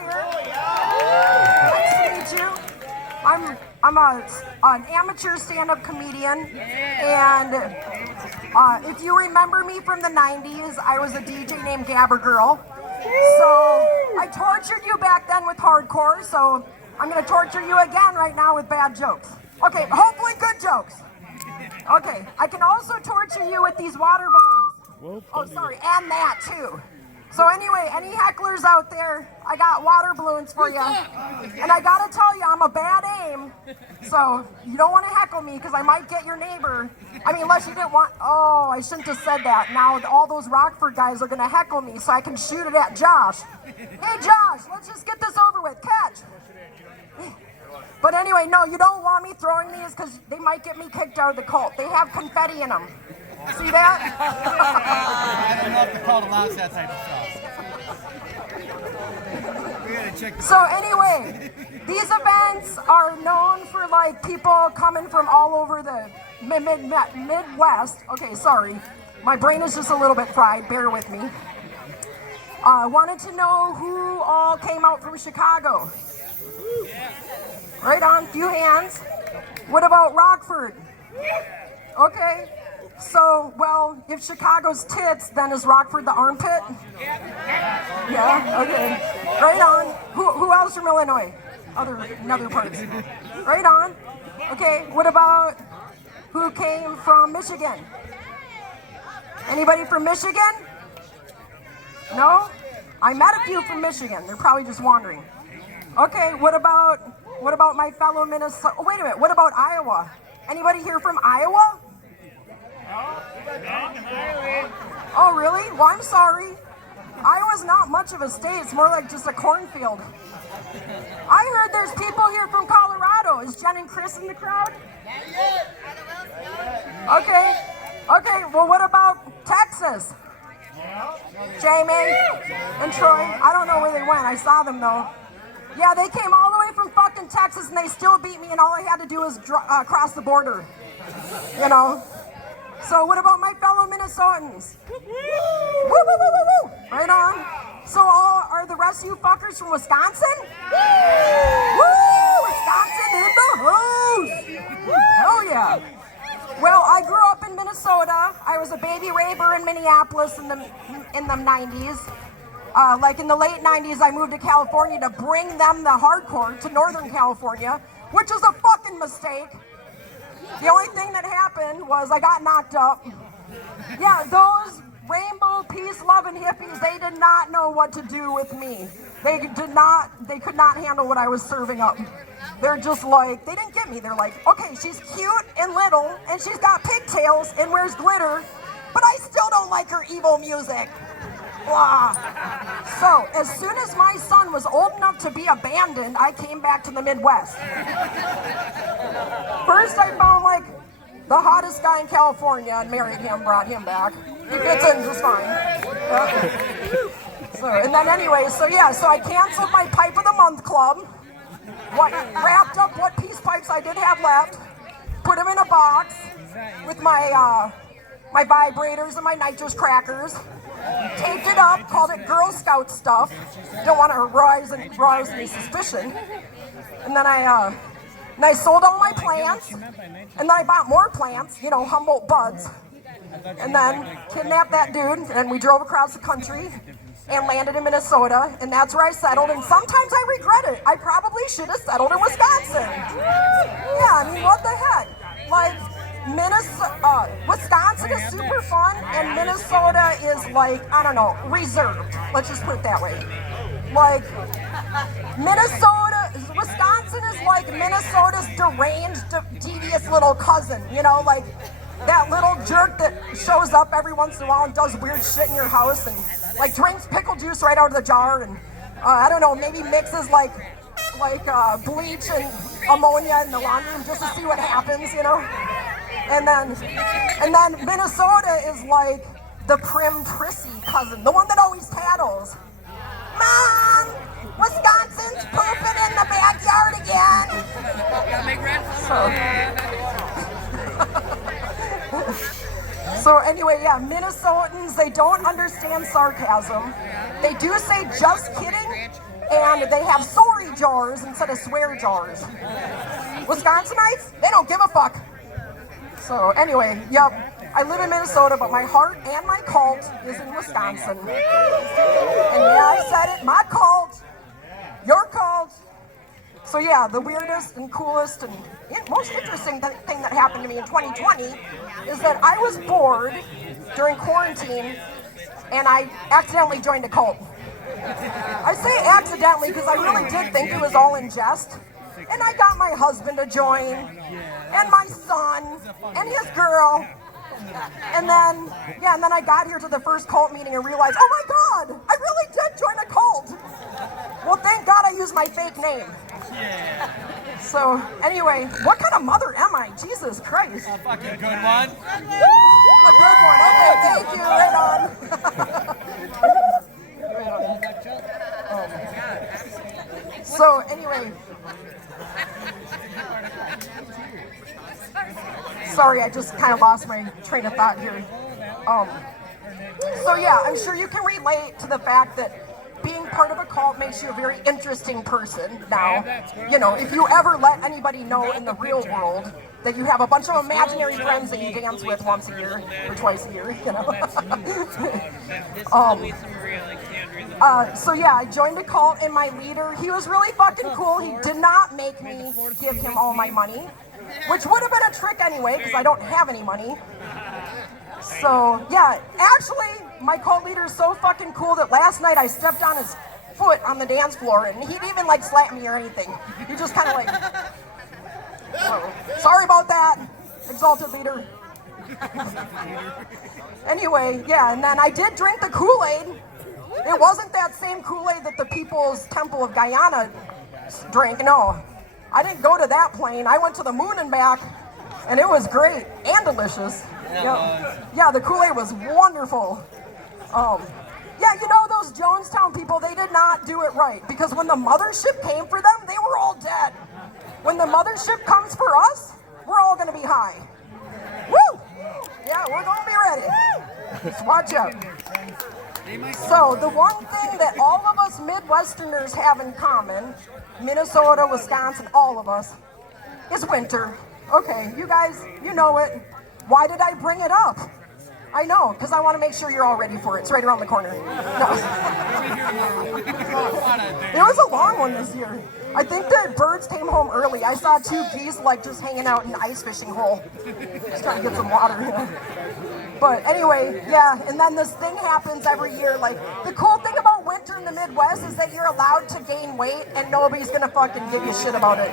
Dreier. Nice to meet you. I'm an amateur stand-up comedian, and if you remember me from the 90s, I was a DJ named Gabber Girl. So I tortured you back then with hardcore, so I'm gonna torture you again right now with bad jokes. Okay, hopefully good jokes. Okay, I can also torture you with these water balloons. Oh, sorry, and that too. So anyway, any hecklers out there, I got water balloons for you. And I gotta tell you, I'm a bad aim. So you don't want to heckle me because I might get your neighbor. I mean, unless you didn't want, oh, I shouldn't have said that. Now all those Rockford guys are gonna heckle me so I can shoot it at Josh. Hey Josh, let's just get this over with, catch. But anyway, no, you don't want me throwing these because they might get me kicked out of the cult. They have confetti in them. See that? I don't know if the cult allows that type of stuff. We gotta check. So anyway, these events are known for like people coming from all over the Midwest. Okay, sorry. My brain is just a little bit fried. Bear with me. Wanted to know who all came out from Chicago. Right on, few hands. What about Rockford? Okay. So, well, if Chicago's tits, then is Rockford the armpit? Yeah, okay. Right on. Who else from Illinois? Another parts. Right on. Okay, what about who came from Michigan? Anybody from Michigan? No? I met a few from Michigan. They're probably just wandering. Okay, what about my fellow Minnesota? Oh, wait a minute. What about Iowa? Anybody here from Iowa? Oh, really? Well, I'm sorry. Iowa's not much of a state. It's more like just a cornfield. I heard there's people here from Colorado. Is Jen and Chris in the crowd? Okay. Okay, well, what about Texas? Jamie and Troy? I don't know where they went. I saw them, though. Yeah, they came all the way from fucking Texas, and they still beat me, and all I had to do was cross the border. You know? So what about my fellow Minnesotans? Woo, woo, woo, woo, woo, woo. Right on. So are the rest of you fuckers from Wisconsin? Woo! Wisconsin in the house! Hell yeah. Well, I grew up in Minnesota. I was a baby raver in Minneapolis in the 90s. Like in the late 90s, I moved to California to bring them the hardcore to Northern California, which was a fucking mistake. The only thing that happened was I got knocked up. Yeah, those rainbow peace loving hippies, they did not know what to do with me. They could not handle what I was serving up. They're just like, they didn't get me. They're like, okay, she's cute and little, and she's got pigtails and wears glitter, but I still don't like her evil music. Blah. So, as soon as my son was old enough to be abandoned, I came back to the Midwest. First, I found like the hottest guy in California and married him, brought him back. He fits in just fine. So I canceled my Pipe of the Month club, wrapped up what peace pipes I did have left, put them in a box with my vibrators and my nitrous crackers, taped it up, called it Girl Scout stuff. Don't want to arouse any suspicion. And then I sold all my plants, and then I bought more plants, Humboldt buds, and then kidnapped that dude, and we drove across the country and landed in Minnesota, and that's where I settled, and sometimes I regret it. I probably should have settled in Wisconsin. Yeah, I mean, what the heck? Like, Wisconsin is super fun, and Minnesota is like, I don't know, reserved. Let's just put it that way. Like, Wisconsin is like Minnesota's deranged, devious little cousin, like that little jerk that shows up every once in a while and does weird shit in your house and like drinks pickle juice right out of the jar and I don't know, maybe mixes like bleach and ammonia in the laundry room just to see what happens, And then Minnesota is like the prim, prissy cousin, the one that always tattles. Mom, Wisconsin's pooping in the backyard again. So anyway, yeah, Minnesotans, they don't understand sarcasm. They do say just kidding, and they have sorry jars instead of swear jars. Wisconsinites, they don't give a fuck. So anyway, yep, I live in Minnesota, but my heart and my cult is in Wisconsin. And yeah, I said it, my cult, your cult. So yeah, the weirdest and coolest and most interesting thing that happened to me in 2020 is that I was bored during quarantine and I accidentally joined a cult. I say accidentally because I really did think it was all in jest. And I got my husband to join, and my son, and his girl. And then I got here to the first cult meeting and realized, oh my God, I really did join a cult. Well, thank God I used my fake name. So, anyway, what kind of mother am I? Jesus Christ. A fucking good one. A good one. Okay, thank you. Right on. So, anyway. Sorry, I just kind of lost my train of thought here. So yeah, I'm sure you can relate to the fact that being part of a cult makes you a very interesting person. Now, you know, if you ever let anybody know in the real world that you have a bunch of imaginary friends that you dance with once a year or twice a year, you know. So yeah, I joined a cult, and my leader, he was really fucking cool. He did not make me give him all my money, which would have been a trick anyway, because I don't have any money. So yeah, actually, my cult leader is so fucking cool that last night I stepped on his foot on the dance floor, and he didn't even like slap me or anything. He just kind of like, oh, sorry about that, exalted leader. Anyway, yeah, and then I did drink the Kool-Aid. It wasn't that same Kool-Aid that the People's Temple of Guyana drank, no. I didn't go to that plane. I went to the moon and back, and it was great and delicious. Yeah, the Kool-Aid was wonderful. Yeah, you know, those Jonestown people, they did not do it right, because when the mothership came for them, they were all dead. When the mothership comes for us, we're all gonna be high. Woo! Yeah, we're gonna be ready. Just watch out. So the one thing that all of us Midwesterners have in common, Minnesota, Wisconsin, all of us, is winter. Okay, you guys, you know it. Why did I bring it up? I know, because I want to make sure you're all ready for it. It's right around the corner. No. It was a long one this year. I think the birds came home early. I saw 2 geese like just hanging out in an ice fishing hole. Just trying to get some water. But anyway, yeah, and then this thing happens every year. Like, the cool thing about winter in the Midwest is that you're allowed to gain weight and nobody's gonna fucking give you shit about it.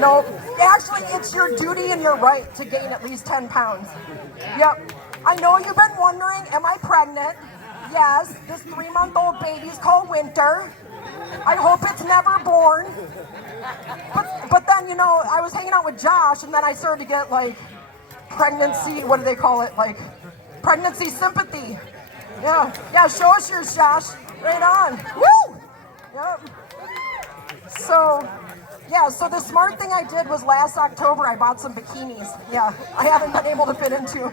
No, actually, it's your duty and your right to gain at least 10 pounds. Yep. I know you've been wondering, am I pregnant? Yes, this 3-month-old baby's called Winter. I hope it's never born. But then, you know, I was hanging out with Josh, and then I started to get, like, pregnancy, what do they call it? Like, pregnancy sympathy. Yeah, show us yours, Josh. Right on. Woo! Yep. So the smart thing I did was last October I bought some bikinis. Yeah, I haven't been able to fit into.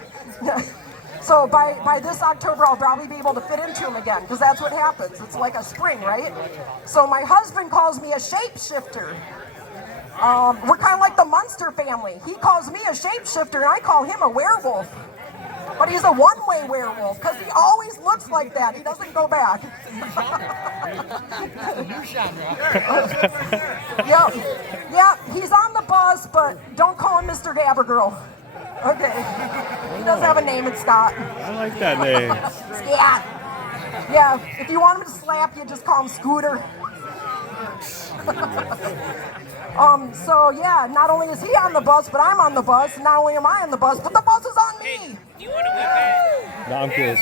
So by this October I'll probably be able to fit into them again, because that's what happens. It's like a spring, right? So my husband calls me a shapeshifter. We're kind of like the Munster family. He calls me a shapeshifter and I call him a werewolf. But he's a one-way werewolf, because he always looks like that. He doesn't go back. That's a new genre. Yep, he's on the bus, but don't call him Mr. Gabbergirl. Okay. He does have a name, it's Scott. I like that name. Scott. Yeah, if you want him to slap you, just call him Scooter. So yeah, not only is he on the bus, but I'm on the bus. Not only am I on the bus, but the bus is on me. Do you want to whip it? No, I'm good.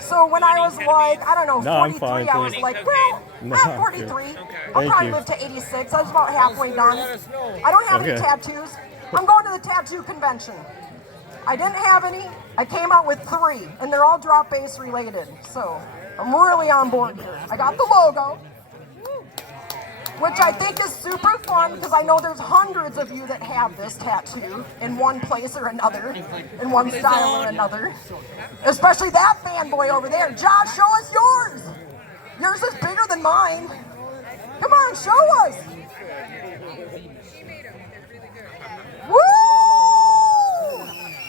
So when I was like, I don't know, No, I'm 43, fine, I was thanks. like, well, No, I'm I'm 43. good. I'll Thank probably you. live to 86. I was about halfway done. I don't have any Okay. tattoos. I'm going to the tattoo convention. I didn't have any. I came out with 3, and they're all drop bass related. So I'm really on board here. I got the logo, which I think is super fun, because I know there's hundreds of you that have this tattoo in one place or another, in one style or another. Especially that fanboy over there. Josh, show us yours. Yours is bigger than than mine. Come on, show us. Woo!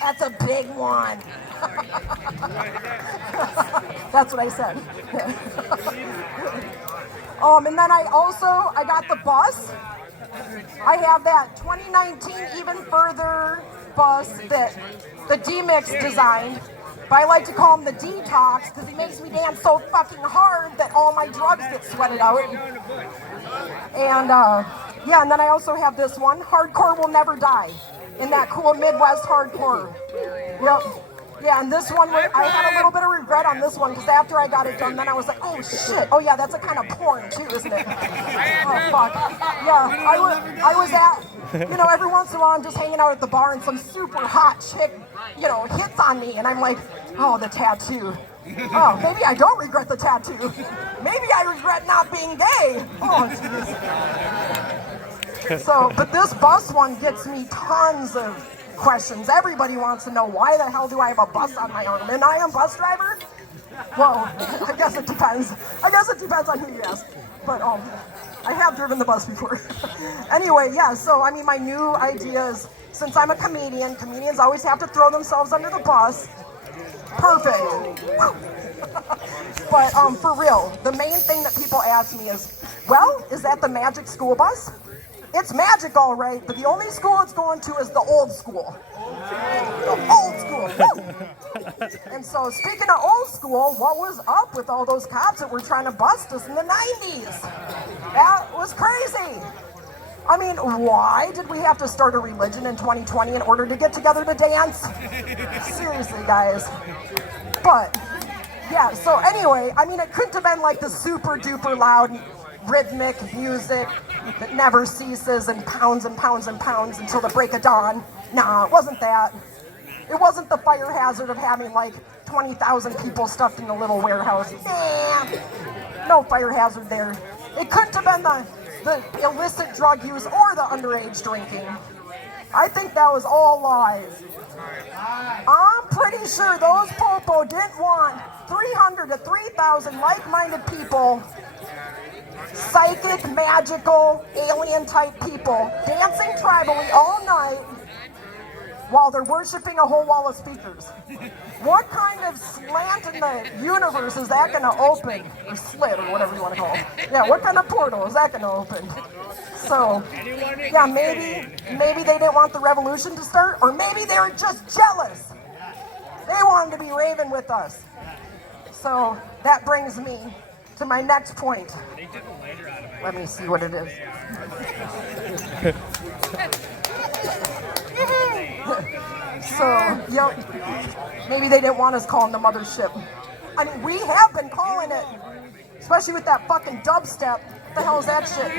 That's a big one. That's what I said. And then I got the bus. I have that 2019 Even Further bus that the D-Mix designed. But I like to call him the Detox because he makes me dance so fucking hard that all my drugs get sweated out. And yeah, and then I also have this one, Hardcore Will Never Die, in that cool Midwest hardcore. Yep. Yeah, and this one, I had a little bit of regret on this one because after I got it done, then I was like, oh shit. Oh yeah, that's a kind of porn too, isn't it? Oh fuck. Yeah, I was at, every once in a while I'm just hanging out at the bar and some super hot chick, hits on me and I'm like, oh, the tattoo. Oh, maybe I don't regret the tattoo. Maybe I regret not being gay. Oh, jeez. So, but this bus one gets me tons of questions. Everybody wants to know, why the hell do I have a bus on my arm? Am I a bus driver? Well, I guess it depends. I guess it depends on who you ask. But I have driven the bus before. Anyway, yeah, so I mean, my new idea is, since I'm a comedian, comedians always have to throw themselves under the bus. Perfect. But for real, the main thing that people ask me is, well, is that the magic school bus? It's magic, all right, but the only school it's going to is the old school. The old school. Woo! And so, speaking of old school, what was up with all those cops that were trying to bust us in the 90s? That was crazy. I mean, why did we have to start a religion in 2020 in order to get together to dance? Seriously, guys. But, yeah, so anyway, I mean, it couldn't have been like the super duper loud rhythmic music that never ceases and pounds and pounds and pounds until the break of dawn. Nah, it wasn't that. It wasn't the fire hazard of having like 20,000 people stuffed in a little warehouse. Nah, no fire hazard there. It couldn't have been the illicit drug use or the underage drinking. I think that was all lies. I'm pretty sure those popo didn't want 300 to 3,000 like-minded people, psychic, magical, alien-type people, dancing tribally all night while they're worshiping a whole wall of speakers. What kind of slant in the universe is that going to open? Or slit, or whatever you want to call it. Yeah, what kind of portal is that going to open? So, yeah, maybe they didn't want the revolution to start, or maybe they were just jealous. They wanted to be raving with us. So, that brings me to my next point. Let me see what it is. So, yep, maybe they didn't want us calling the mothership. I mean, we have been calling it, especially with that fucking dubstep. What the hell is that shit?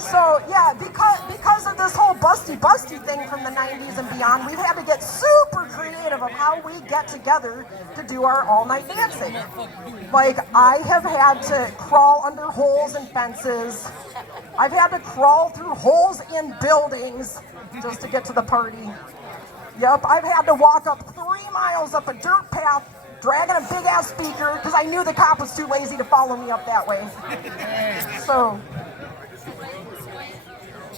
So, yeah, because of this whole busty thing from the 90s and beyond, we've had to get super creative of how we get together to do our all-night dancing. Like, I have had to crawl under holes in fences. I've had to crawl through holes in buildings just to get to the party. Yep, I've had to walk up 3 miles up a dirt path, dragging a big-ass speaker, because I knew the cop was too lazy to follow me up that way. So,